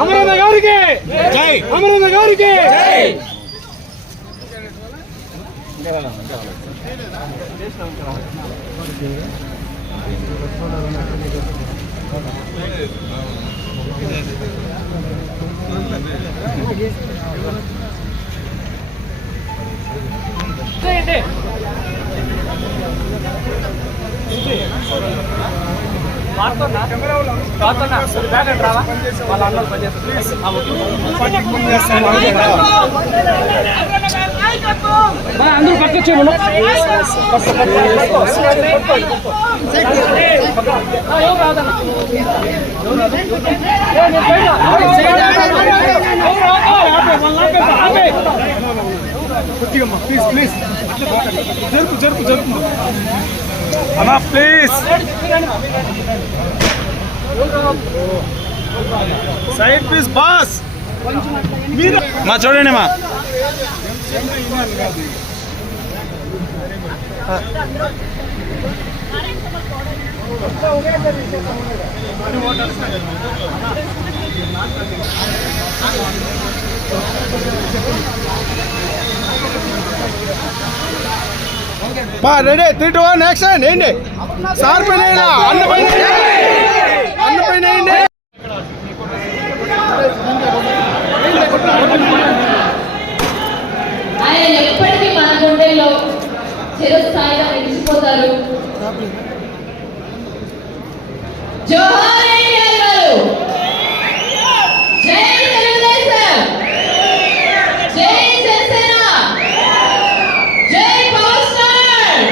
అమరన్న గారికి జై, అమరన్న గారికి జై. అందరూ పట్టుకొచ్చే ప్లీజ్ ప్లీజ్ జరుపు జరుపు జరుపు అన్నా ప్లీజ్ సైడ్ ప్లీజ్ బాస్ మా చూడండి మా రెడీ 3, 2, 1 యాక్షన్. ఏంటి సార్ పైన అన్న పైన అన్న పైన ఆయన ఎప్పటికీ మన గుండెల్లో చిరస్థాయిగా నిలిచిపోతారు. జోహార్ ఎన్టీఆర్ గారు, జై తెలుగుదేశం, జై జనసేన, జై పవర్ స్టార్.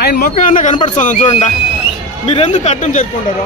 ఆయన ముఖం అన్న కనపడుతుంది చూడండి. మీరెందుకు అడ్డం చేరుకుంటారు?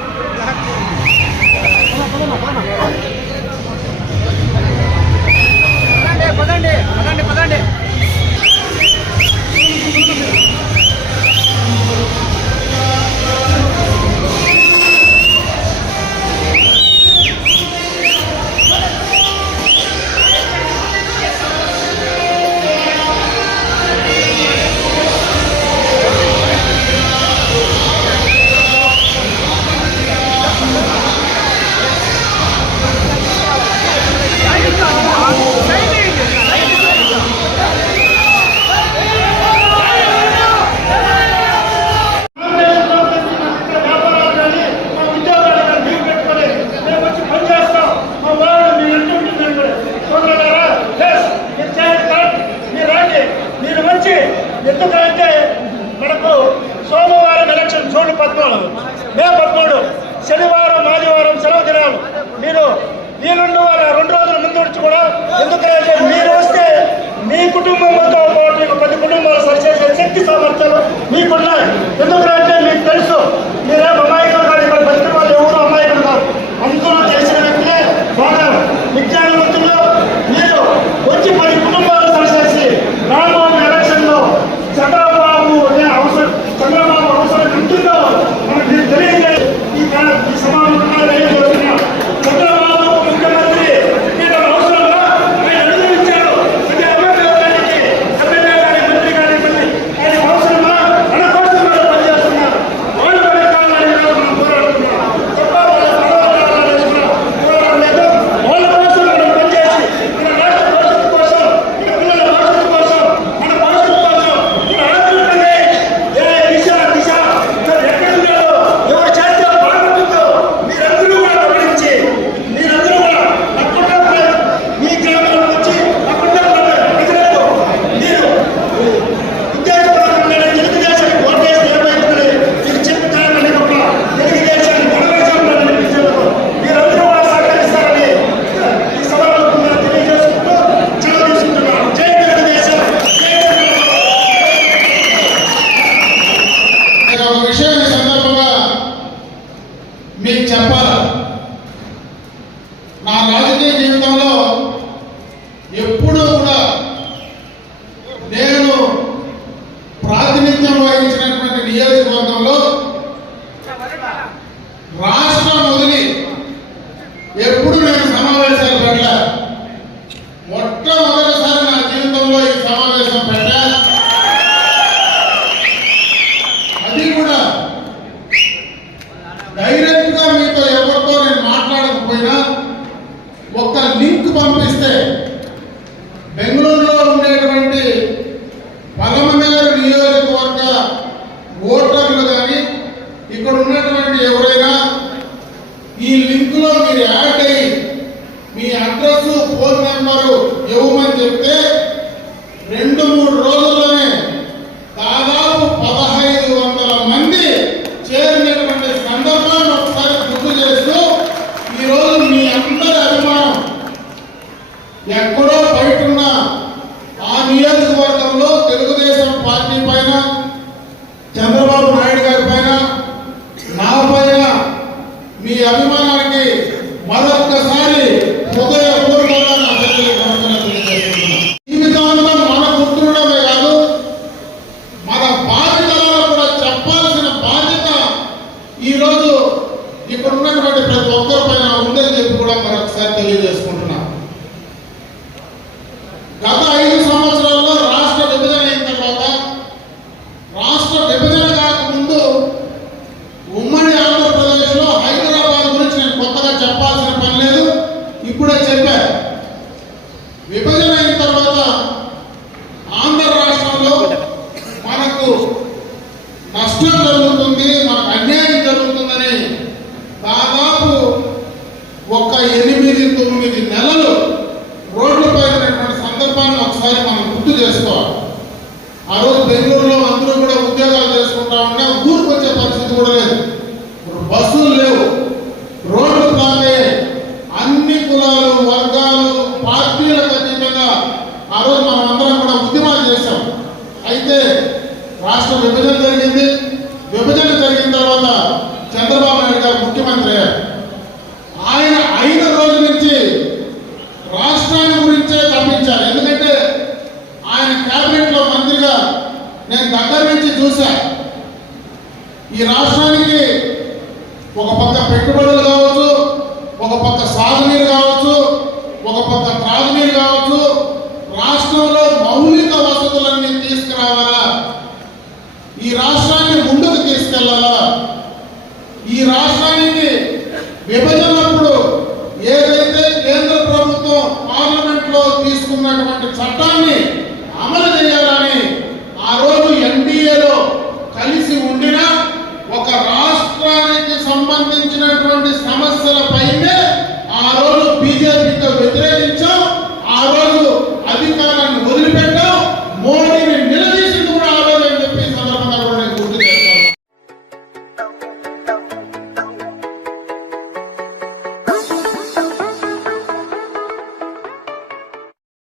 ఎందుకంటే మనకు సోమవారం ఎలక్షన్ జూన్ 14, మే 13 శనివారం ఆదివారం సెలవు దినాలు. మీరు ఈ 2 రోజుల ముందు నుంచి కూడా ఎందుకంటే మీరు వస్తే మీ కుటుంబంతో పాటు 10 కుటుంబాలు సరిచేసే శక్తి సామర్థ్యాలు మీకున్నాయి. ఎందుకంటే మీకు తెలుసు మీరేం అమాయకులు కాదు, ఇక్కడ బతికిన వాళ్ళు ఎవరు అమాయకులు కాదు, అందరూ తెలిసిన వ్యక్తులే, బాగా విజ్ఞానవంతులు. మీరు వచ్చి 10 కుటుంబాలు సరిచేసి రాబోయే ఎలక్షన్లో చంద్రబాబు అవసరం ఉంటుందో మనకు తెలియదు. ఈ సమావేశంగా తెలియజేస్తున్నాం. చంద్రబాబు ముఖ్యమంత్రి అవసరంగా ఆయన అనుభవించారు. అంటే ఎమ్మెల్యే కానీ మంత్రి కానీ ఆయన అవసరమా మన కోసం పనిచేస్తున్నారు. వాళ్ళు పనికాలని మనం పోరాడుతున్నాం తప్ప వాళ్ళ పోరాడడం లేదు. వాళ్ళ కోసం మనం పనిచేసి మన రాష్ట్ర భవిష్యత్తు కోసం, మన పిల్లల భవిష్యత్తు కోసం, మన భవిష్యత్తు కోసం మన ఆంధ్రప్రదేశ్ దిశ ఎక్కడున్నారో ఎవరు చేస్తే బాగుంటుందో మీరందరూ కూడా గమనించి మీరందరూ కూడా అక్కడ మీ గ్రామంలో వచ్చి అక్కడ ప్రజలకు మీరు ఉద్దేశపూర్వకంగా తెలుగుదేశానికి ఓటేసి ఏమైతుంది మీకు చెప్తారని ఒక తెలుగుదేశాన్ని గణరాజ్యంలో నడిపించేందుకు మీరందరూ కూడా సహకరిస్తారని ఈ సభలో తెలియజేసుకుంటూ సెలవు తీసుకుంటున్నాను. జై తెలుగుదేశం, జై చంద్రబాబు. ఒక విషయం ఈ సందర్భంగా మీకు చెప్పాలి. నా రాజకీయ జీవితంలో ఎప్పుడూ కూడా నేను ప్రాతినిధ్యం వహించినటువంటి నియోజకవర్గంలో రాష్ట్రం వదిలి ఎప్పుడు నేను సమావేశాలు పెట్టా. మొట్టమొదటిసారి నా జీవితంలో ఈ సమావేశం పెట్టా. అది కూడా డైరెక్ట్ గా మీతో ఎవరితో నేను మాట్లాడకపోయినా ఒక లింక్ పంపిస్తే బెంగళూరులో ఉండేటువంటి పలమనేరు నియోజకవర్గ ఓటర్లు కానీ ఇక్కడ ఉన్నటువంటి ఎవరైనా ఈ లింక్ లో మీరు యాడ్ అయ్యి మీ అడ్రస్, ఫోన్ నెంబరు ఇవ్వమని చెప్తే 2-3 రోజుల్లోనే దాదాపు 1500 మంది చేరినటువంటి సందర్భాన్ని ఒకసారి గుర్తు చేస్తూ ఈరోజు మీ అందరి అభిమానం ఎక్కడో బయటున్న ఆ నియోజకవర్గంలో తెలుగుదేశం పార్టీ పైన, చంద్రబాబు నాయుడు గారి పైన, నా పైన మీ అభిమానానికి మరొక్కసారి హృదయపూర్వకంగా నా నమస్కారాలు తెలియజేస్తున్నాను. జీవితాంతం మన గుర్తుండడమే కాదు, మన బాధ్యతలను కూడా చెప్పాల్సిన బాధ్యత ఈరోజు ఇక్కడ ఉన్నటువంటి ప్రతి ఒక్కరి పైన ఉందని చెప్పి కూడా మరొకసారి తెలియజేసుకుంటున్నా. గత 5 సంవత్సరాల్లో రాష్ట్ర విభజన అయిన తర్వాత, రాష్ట్ర విభజన కాకముందు ఉమ్మడి ఆంధ్రప్రదేశ్లో హైదరాబాద్ గురించి నేను కొత్తగా చెప్పాల్సిన పని లేదు, ఇప్పుడే చెప్పారు. విభజన అయిన తర్వాత ఆంధ్ర రాష్ట్రంలో మనకు నష్టం జరుగుతుంది, మనకు అన్యాయం జరుగుతుందని దాదాపు ఒక 8-9 నెలలు రోడ్లపై ఉన్నటువంటి సందర్భాన్ని ఒకసారి మనం గుర్తు చేసుకోవాలి. ఆ రోజు బెంగళూరులో అందరూ కూడా ఉద్యోగాలు చేసుకుంటా ఉంటే ఊరికి వచ్చే పరిస్థితి కూడా లేదు. బస్సులు లేవు, రోడ్లు బ్లాక్ అయ్యాయి. అన్ని కులాలు, వర్గాలు, పార్టీలకు అతీతంగా ఆ రోజు మనం అందరం కూడా ఉద్యమాలు చేశాం. అయితే రాష్ట్ర విభజన జరిగింది. విభజన జరిగిన తర్వాత చంద్రబాబు నాయుడు గారు ముఖ్యమంత్రి అయ్యారు. ఆయన అయిన రోజు నుంచి రాష్ట్రాన్ని గురించే తప్పించారు. ఎందుకంటే ఆయన కేబినెట్ లో మంత్రిగా నేను దగ్గర నుంచి చూశా. ఈ రాష్ట్రానికి ఒక పక్క పెట్టుబడులు కావచ్చు, ఒక పక్క సాగునీరు కావచ్చు, ఒక పక్క త్రాగునీరు కావచ్చు, రాష్ట్రంలో మౌలిక వసతులన్నీ తీసుకురావాలా, ఈ రాష్ట్రాన్ని ముందుకు తీసుకెళ్లాలా, ఈ రాష్ట్రానికి విభజనప్పుడు ఏదైతే కేంద్ర ప్రభుత్వం పార్లమెంట్ లో తీసుకున్నటువంటి చట్టాన్ని అమలు చేయాలని ఆ రోజు ఎన్డీఏలో కలిసి ఉండిన ఒక రాష్ట్రానికి సంబంధించినటువంటి సమస్యలపైనే ఆ రోజు బీజేపీతో వ్యతిరేకించాం. ఆ రోజు అధికారాన్ని వదిలిపెట్టి